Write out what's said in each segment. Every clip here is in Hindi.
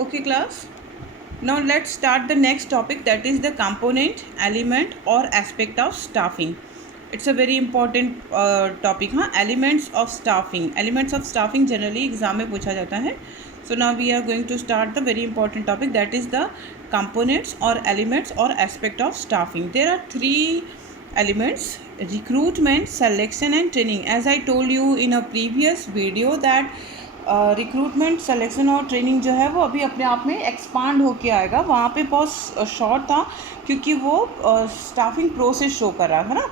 Okay, class. Now let's start the next topic, that is the component, element or aspect of staffing. It's a very important topic. हाँ, elements of staffing. Elements of staffing generally exam में पूछा जाता है. So now we are going to start the very important topic, that is the components or elements or aspect of staffing. There are three elements: recruitment, selection and training. As I told you in a previous video that recruitment selection और ट्रेनिंग जो है वो अभी अपने आप में एक्सपांड होके आएगा. वहाँ पे बहुत शॉर्ट था क्योंकि वो स्टाफिंग प्रोसेस शो कर रहा था ना.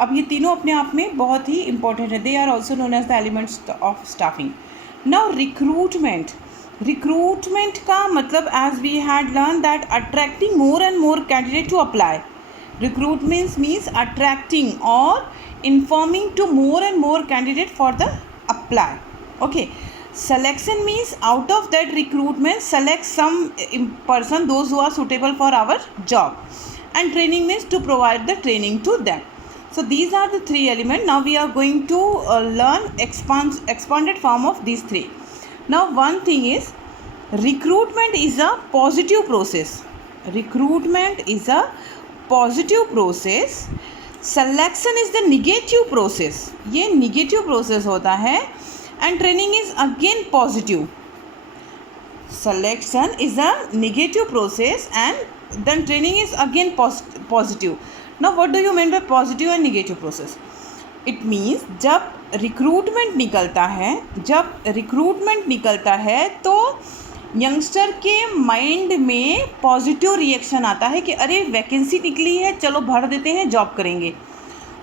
अब ये तीनों अपने आप में बहुत ही इंपॉर्टेंट है. They are also known as the elements of staffing. Now recruitment का मतलब, as we had learn that attracting more and more candidate to apply. Recruitment means attracting और informing to more and more candidate for the apply. Okay. Selection means out of that recruitment select some person, those who are suitable for our job, and training means to provide the training to them. So these are the three elements. Now we are going to learn expanded form of these three. Now one thing is, recruitment is a positive process. Recruitment is a positive process. Selection is the negative process. ये negative process होता है. And training is again positive. Selection is a negative process and then training is again positive. Now what do you mean by positive and negative process? It means जब recruitment निकलता है तो यंगस्टर के माइंड में पॉजिटिव रिएक्शन आता है कि अरे वैकेंसी निकली है, चलो भर देते हैं, जॉब करेंगे.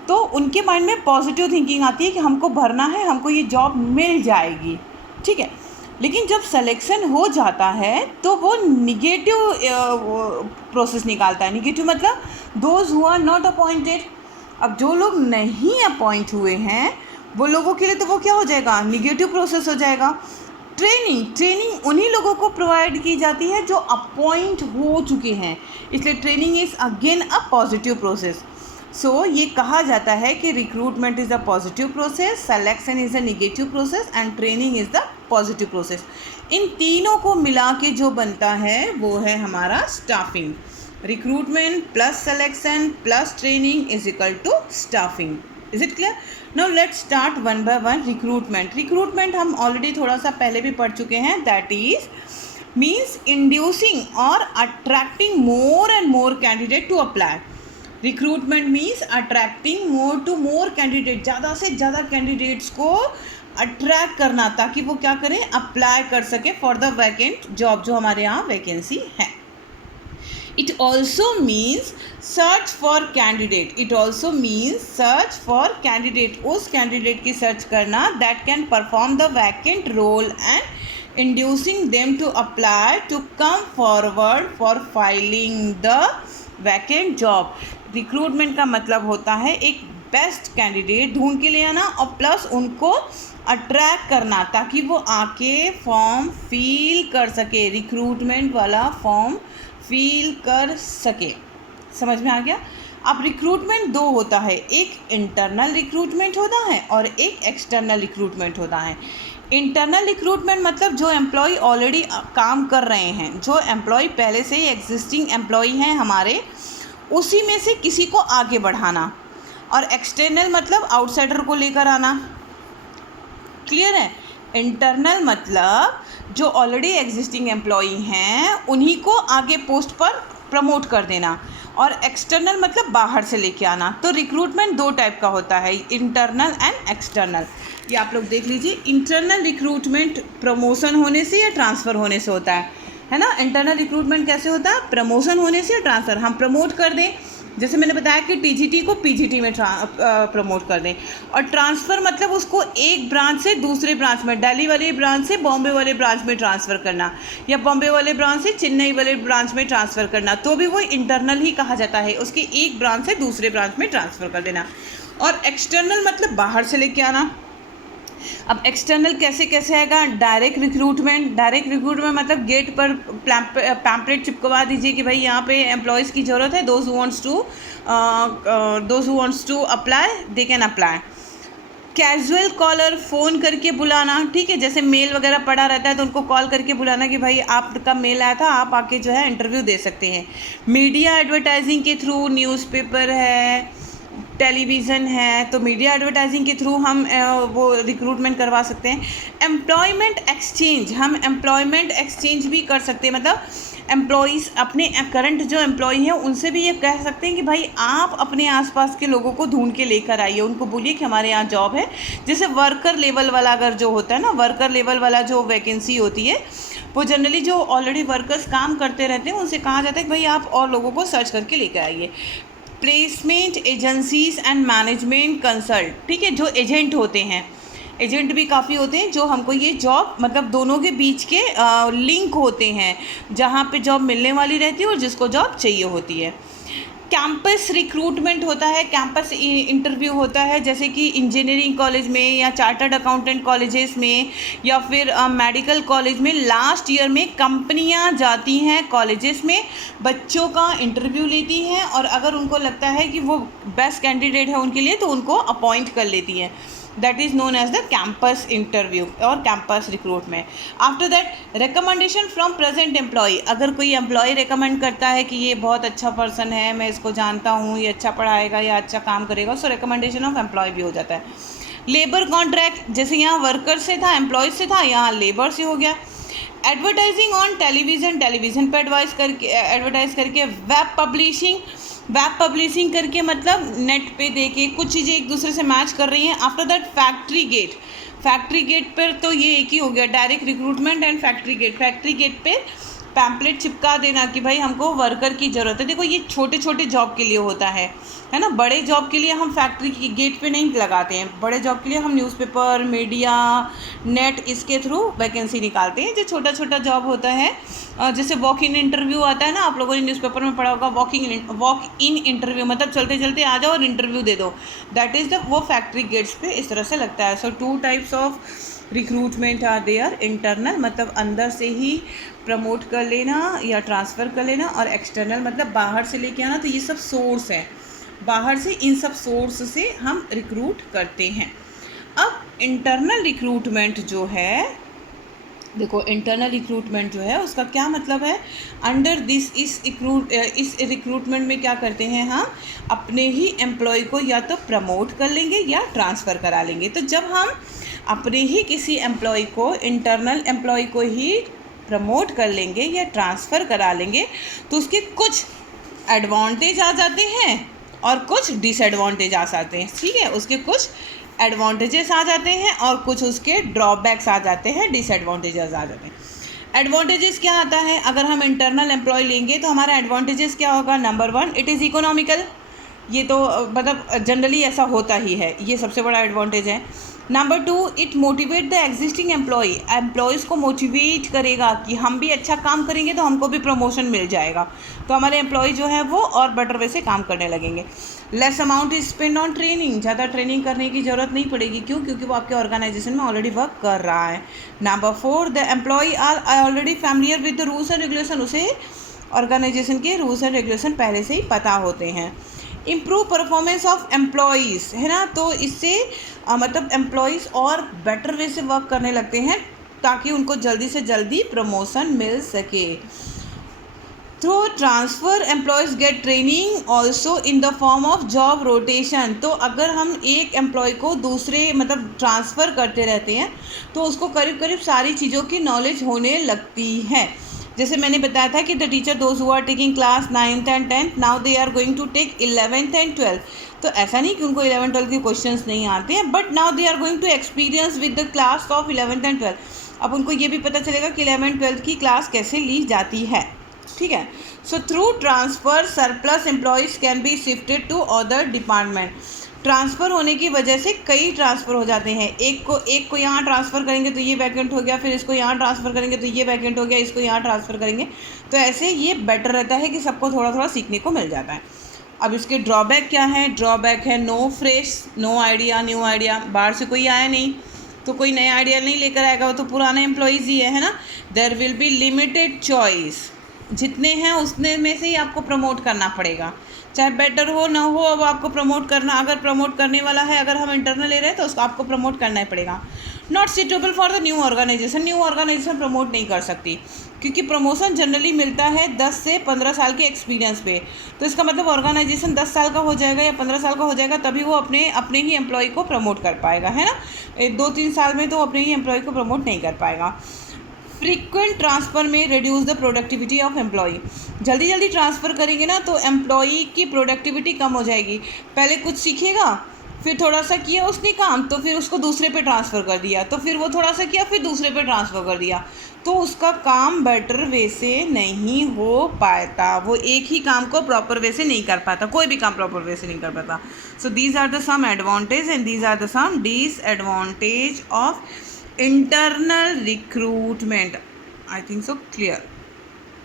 तो उनके माइंड में पॉजिटिव थिंकिंग आती है कि हमको भरना है, हमको ये जॉब मिल जाएगी. ठीक है. लेकिन जब सिलेक्शन हो जाता है तो वो निगेटिव प्रोसेस निकालता है. निगेटिव मतलब those who are not appointed. अब जो लोग नहीं अपॉइंट हुए हैं वो लोगों के लिए तो वो क्या हो जाएगा, निगेटिव प्रोसेस हो जाएगा. ट्रेनिंग उन्हीं लोगों को प्रोवाइड की जाती है जो अपॉइंट हो चुके हैं, इसलिए training is again a positive process. So ये कहा जाता है कि recruitment is a positive process, selection is a negative process and training is the positive process. इन तीनों को मिला के जो बनता है वो है हमारा staffing. Recruitment plus selection plus training is equal to staffing. Is it clear? Now let's start one by one. Recruitment हम ऑलरेडी थोड़ा सा पहले भी पढ़ चुके हैं. दैट इज मीन्स इंड्यूसिंग और attracting more and more candidate to apply. Recruitment means attracting more to more candidate, ज़्यादा से ज़्यादा कैंडिडेट्स को अट्रैक्ट करना ताकि वो क्या करें, अप्लाई कर सके फॉर द वैकेंट जॉब जो हमारे यहाँ वैकेंसी है. It also means search for candidate. उस कैंडिडेट की सर्च करना that can perform the vacant role and inducing them to apply to come forward for filing the vacant job. Recruitment का मतलब होता है एक बेस्ट कैंडिडेट ढूंढ के ले आना और प्लस उनको अट्रैक्ट करना ताकि वो आके फॉर्म फिल कर सके, रिक्रूटमेंट वाला फॉर्म फिल कर सके. समझ में आ गया? अब रिक्रूटमेंट दो होता है, एक इंटरनल रिक्रूटमेंट होता है और एक एक्सटर्नल रिक्रूटमेंट होता है. इंटरनल रिक्रूटमेंट मतलब जो एम्प्लॉय ऑलरेडी काम कर रहे हैं, जो एम्प्लॉय पहले से ही एग्जिस्टिंग एम्प्लॉय हैं हमारे, उसी में से किसी को आगे बढ़ाना. और एक्सटर्नल मतलब आउटसाइडर को लेकर आना. क्लियर है? इंटरनल मतलब जो ऑलरेडी एग्जिस्टिंग एम्प्लॉय हैं उन्हीं को आगे पोस्ट पर प्रमोट कर देना, और एक्सटर्नल मतलब बाहर से लेके आना. तो रिक्रूटमेंट दो टाइप का होता है, इंटरनल एंड एक्सटर्नल. ये आप लोग देख लीजिए. इंटरनल रिक्रूटमेंट प्रमोशन होने से या ट्रांसफ़र होने से होता है ना. इंटरनल रिक्रूटमेंट कैसे होता है? प्रमोशन होने से या ट्रांसफ़र. हम प्रमोट कर दें, जैसे मैंने बताया कि टीजीटी को पीजीटी में प्रमोट कर दें. और ट्रांसफ़र मतलब उसको एक ब्रांच से दूसरे ब्रांच में, दिल्ली वाले ब्रांच से बॉम्बे वाले ब्रांच में ट्रांसफ़र करना, या बॉम्बे वाले ब्रांच से चेन्नई वाले ब्रांच में ट्रांसफ़र करना, तो भी वो इंटरनल ही कहा जाता है. उसकी एक ब्रांच से दूसरे ब्रांच में ट्रांसफ़र कर देना. और एक्सटर्नल मतलब बाहर से लेके आना. अब एक्सटर्नल कैसे कैसे आएगा? डायरेक्ट रिक्रूटमेंट मतलब गेट पर पैम्पलेट चिपकवा दीजिए कि भाई यहाँ पे एम्प्लॉयज़ की ज़रूरत है, those who wants to apply they can apply. Casual caller, phone करके बुलाना, ठीक है, जैसे मेल वगैरह पड़ा रहता है तो उनको कॉल करके बुलाना कि भाई आपका मेल आया था, आप आके जो है इंटरव्यू दे सकते हैं। मीडिया एडवर्टाइजिंग के थ्रू, न्यूज़पेपर है, टेलीविज़न है, तो मीडिया एडवर्टाइजिंग के थ्रू हम वो रिक्रूटमेंट करवा सकते हैं। एम्प्लॉयमेंट एक्सचेंज, हम एम्प्लॉयमेंट एक्सचेंज भी कर सकते हैं, मतलब एम्प्लॉइज़ अपने करंट जो एम्प्लॉय हैं उनसे भी ये कह सकते हैं कि भाई आप अपने आसपास के लोगों को ढूंढ के लेकर आइए, उनको बोलिए कि हमारे यहाँ जॉब है। जैसे वर्कर लेवल वाला अगर जो होता है ना, वर्कर लेवल वाला जो वैकेंसी होती है वो जनरली जो ऑलरेडी वर्कर्स काम करते रहते हैं उनसे कहा जाता है कि भाई आप और लोगों को सर्च करके लेकर आइए। Placement agencies and management consult, ठीक है, जो एजेंट होते हैं, एजेंट भी काफ़ी होते हैं जो हमको ये जॉब, मतलब दोनों के बीच के लिंक होते हैं जहाँ पे जॉब मिलने वाली रहती है और जिसको जॉब चाहिए होती है। कैंपस रिक्रूटमेंट होता है, कैंपस इंटरव्यू होता है, जैसे कि इंजीनियरिंग कॉलेज में या चार्टर्ड अकाउंटेंट कॉलेजेस में या फिर मेडिकल कॉलेज में लास्ट ईयर में कंपनियां जाती हैं कॉलेजेस में, बच्चों का इंटरव्यू लेती हैं और अगर उनको लगता है कि वो बेस्ट कैंडिडेट है उनके लिए तो उनको अपॉइंट कर लेती हैं। That is known as the campus interview और campus recruitment. After that recommendation from present employ, अगर कोई एम्प्लॉय रिकमेंड करता है कि ये बहुत अच्छा पर्सन है, मैं इसको जानता हूँ, ये अच्छा पढ़ाएगा या अच्छा काम करेगा, सो रिकमेंडेशन ऑफ एम्प्लॉय भी हो जाता है। लेबर कॉन्ट्रैक्ट, जैसे यहाँ वर्कर से था, एम्प्लॉय से था, यहाँ लेबर से हो गया। एडवर्टाइजिंग ऑन टेलीविज़न, टेलीविज़न पर एडवर्टाइज करके। वेब पब्लिशिंग करके मतलब नेट पे देके कुछ चीज़ें एक दूसरे से मैच कर रही हैं। आफ्टर दैट फैक्ट्री गेट पर तो ये एक ही हो गया, direct recruitment and factory gate पे पैम्पलेट चिपका देना कि भाई हमको वर्कर की ज़रूरत है। देखो ये छोटे छोटे जॉब के लिए होता है ना, बड़े जॉब के लिए हम फैक्ट्री की गेट पे नहीं लगाते हैं, बड़े जॉब के लिए हम न्यूज़पेपर, मीडिया, नेट, इसके थ्रू वैकेंसी निकालते हैं। जो छोटा छोटा जॉब होता है, जैसे वॉक इन इंटरव्यू आता है ना, आप लोगों ने न्यूज़पेपर में पढ़ा होगा, वॉक इन इंटरव्यू मतलब चलते चलते आ जाओ और इंटरव्यू दे दो, दैट इज़ द वो फैक्ट्री गेट्स पे इस तरह से लगता है। So 2 types of recruitment are there. Internal मतलब अंदर से ही प्रमोट कर लेना या ट्रांसफ़र कर लेना, और एक्सटर्नल मतलब बाहर से लेके आना। तो ये सब सोर्स है, बाहर से इन सब सोर्स से हम रिक्रूट करते हैं। अब इंटरनल रिक्रूटमेंट जो है, देखो इंटरनल रिक्रूटमेंट जो है उसका क्या मतलब है, अंडर दिस इस रिक्रूटमेंट में क्या करते हैं, हम अपने ही एम्प्लॉय को या तो प्रमोट कर लेंगे या ट्रांसफ़र करा लेंगे। तो जब हम अपने ही किसी एम्प्लॉय को, इंटरनल एम्प्लॉय को ही प्रमोट कर लेंगे या ट्रांसफ़र करा लेंगे तो उसके कुछ एडवांटेज आ जाते हैं और कुछ डिसएडवांटेज आ जाते हैं, ठीक है, उसके कुछ एडवांटेजेस आ जाते हैं और कुछ उसके ड्रॉबैक्स आ जाते हैं, डिसएडवांटेजेस आ जाते हैं। एडवांटेजेस क्या आता है, अगर हम इंटरनल एम्प्लॉय लेंगे तो हमारा एडवांटेजेस क्या होगा, नंबर 1 इट इज़ इकोनॉमिकल, ये तो मतलब जनरली ऐसा होता ही है, ये सबसे बड़ा एडवांटेज है। Number 2 it motivate the existing employees को मोटिवेट करेगा कि हम भी अच्छा काम करेंगे तो हमको भी प्रमोशन मिल जाएगा, तो हमारे एम्प्लॉय जो है वो और बेटर वे से काम करने लगेंगे। Less amount is spend on training, ज़्यादा ट्रेनिंग करने की ज़रूरत नहीं पड़ेगी, क्यों, क्योंकि वो आपके ऑर्गेनाइजेशन में ऑलरेडी वर्क कर रहा है। Number 4 the employ are already familiar with the rules and regulation, उसे ऑर्गेनाइजेशन के रूल्स एंड रेगुलेशन पहले से ही पता होते हैं। इम्प्रूव परफॉर्मेंस ऑफ एम्प्लॉयज़, है ना, तो इससे मतलब एम्प्लॉयज़ और बेटर वे से वर्क करने लगते हैं ताकि उनको जल्दी से जल्दी प्रमोशन मिल सके। Through transfer employees get training also in the form of job rotation, तो अगर हम एक एम्प्लॉय को दूसरे मतलब ट्रांसफ़र करते रहते हैं तो उसको करीब करीब सारी चीज़ों की नॉलेज होने लगती है। जैसे मैंने बताया था कि the teacher those who are taking class 9th and 10th now they are going to take 11th and 12th, तो ऐसा नहीं कि उनको 11th 12th के क्वेश्चंस नहीं आते हैं, but now they are going to experience with the class of 11th and 12th। अब उनको ये भी पता चलेगा कि 11th 12th की क्लास कैसे ली जाती है, ठीक है। So through transfer surplus employees can be shifted to other department, transfer होने की वजह से कई ट्रांसफ़र हो जाते हैं, एक को यहाँ ट्रांसफ़र करेंगे तो ये वैकेंट हो गया, फिर इसको यहाँ ट्रांसफ़र करेंगे तो ये वैकेंट हो गया, इसको यहाँ ट्रांसफ़र करेंगे, तो ऐसे ये बेटर रहता है कि सबको थोड़ा थोड़ा सीखने को मिल जाता है। अब इसके ड्रॉबैक क्या है, ड्रॉबैक है no fresh, no idea, new idea, बाहर से कोई आया नहीं तो कोई नया आइडिया नहीं लेकर आएगा, वो तो पुराने एम्प्लॉयज़ ही है ना। There will be limited choice, जितने हैं उतने में से ही आपको प्रमोट करना पड़ेगा, चाहे बेटर हो ना हो, अब आपको प्रमोट करना, अगर प्रमोट करने वाला है, अगर हम इंटरनल ले रहे हैं तो उसको आपको प्रमोट करना ही पड़ेगा। Not suitable for the new organisation, new organisation promote नहीं कर सकती, क्योंकि प्रमोशन जनरली मिलता है 10 से 15 साल के एक्सपीरियंस पे। तो इसका मतलब ऑर्गेनाइजेशन 10 साल का हो जाएगा या 15 साल का हो जाएगा तभी वो अपने ही एम्प्लॉय को प्रमोट कर पाएगा, है ना। 2-3 साल में तो अपने ही एम्प्लॉय को प्रमोट नहीं कर पाएगा। फ्रीक्वेंट ट्रांसफ़र में reduce the productivity of employ, जल्दी जल्दी ट्रांसफ़र करेंगे ना तो एम्प्लॉई की प्रोडक्टिविटी कम हो जाएगी। पहले कुछ सीखेगा, फिर थोड़ा सा किया उसने काम, तो फिर उसको दूसरे पे ट्रांसफ़र कर दिया, तो फिर वो थोड़ा सा किया, फिर दूसरे पे ट्रांसफ़र कर दिया, तो उसका काम बेटर वे से नहीं हो पाता, वो एक ही काम को प्रॉपर वे से नहीं कर पाता, कोई भी काम प्रॉपर वे से नहीं कर पाता। So these are the some advantage and these are the some disadvantage of internal recruitment. I think so clear.